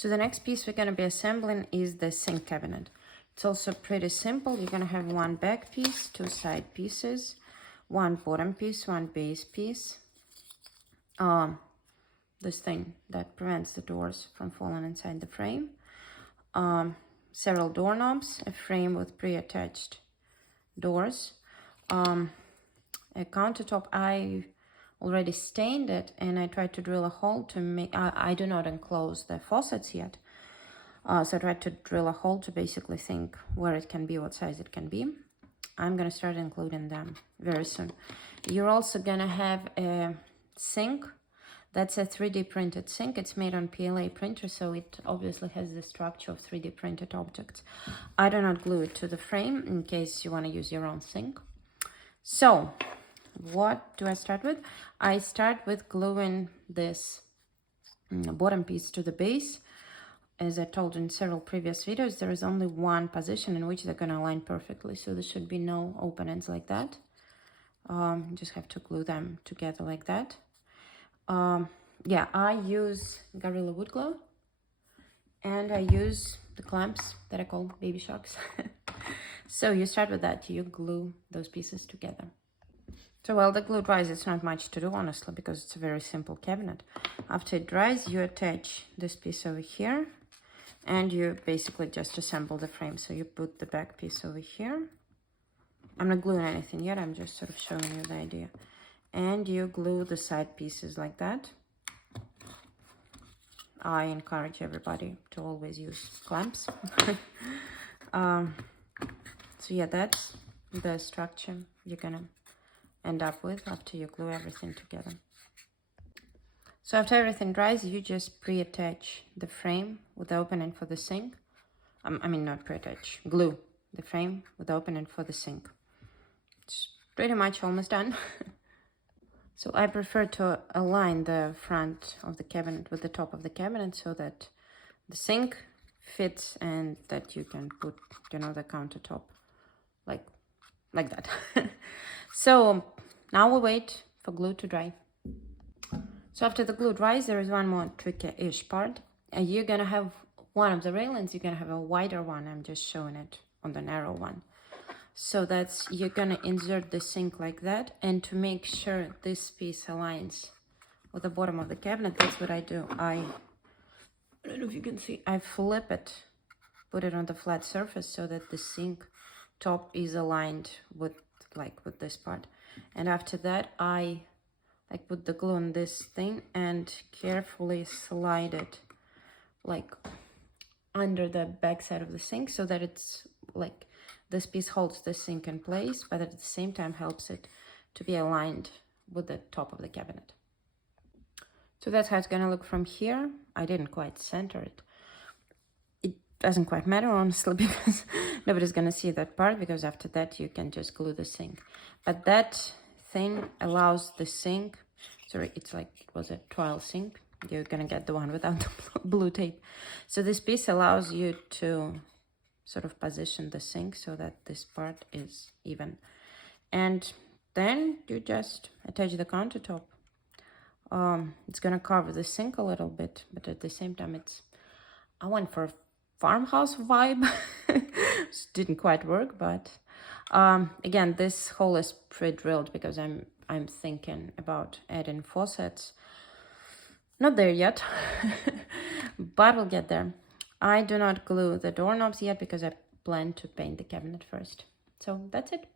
So the next piece we're going to be assembling is the sink cabinet. It's also pretty simple. You're going to have one back piece, two side pieces, one bottom piece, one base piece. This thing that prevents the doors from falling inside the frame. Several doorknobs, a frame with pre-attached doors. A countertop, I already stained it and I tried to drill a hole to make, I do not enclose the faucets yet. So I tried to drill a hole to basically think where it can be, what size it can be. I'm gonna start including them very soon. You're also gonna have a sink. That's a 3D printed sink. It's made on PLA printer, so it obviously has the structure of 3D printed objects. I do not glue it to the frame in case you want to use your own sink. So what do I start with? I start with gluing this bottom piece to the base. As I told in several previous videos, there is only one position in which they're going to align perfectly, so there should be no open ends like that. Just have to glue them together like that. Yeah, I use Gorilla Wood Glue, and I use the clamps that I call baby sharks. So you start with that, you glue those pieces together. So while the glue dries, it's not much to do, honestly, because it's a very simple cabinet. After it dries, you attach this piece over here, and you basically just assemble the frame. So you put the back piece over here. I'm not gluing anything yet, I'm just sort of showing you the idea. And you glue the side pieces like that. I encourage everybody to always use clamps. So yeah, that's the structure you're gonna end up with after you glue everything together. So after everything dries, you just pre-attach the frame with the opening for the sink. I mean, not pre-attach, glue the frame with the opening for the sink. It's pretty much almost done. So I prefer to align the front of the cabinet with the top of the cabinet so that the sink fits and that you can put, you know, the countertop like that. So now we wait for glue to dry. So after the glue dries, there is one more tricky-ish part. You're gonna have one of the railings, you're gonna have a wider one. I'm just showing it on the narrow one. So that's, you're gonna insert the sink like that, and to make sure this piece aligns with the bottom of the cabinet, that's what I do. I don't know if you can see, I flip it, put it on the flat surface so that the sink top is aligned with this part. And after that, I put the glue on this thing and carefully slide it like under the back side of the sink so that it's like this piece holds the sink in place, but at the same time helps it to be aligned with the top of the cabinet. So that's how it's gonna look from here. I didn't quite center it. It doesn't quite matter, honestly, because nobody's gonna see that part, because after that you can just glue the sink. But that thing allows the sink, sorry, it's like, it was a trial sink. You're gonna get the one without the blue tape. So this piece allows you to sort of position the sink so that this part is even. And then you just attach the countertop. It's gonna cover the sink a little bit, but at the same time I went for a farmhouse vibe. Didn't quite work, but again, this hole is pre-drilled because I'm thinking about adding faucets. Not there yet, but we'll get there. I do not glue the doorknobs yet because I plan to paint the cabinet first. So that's it.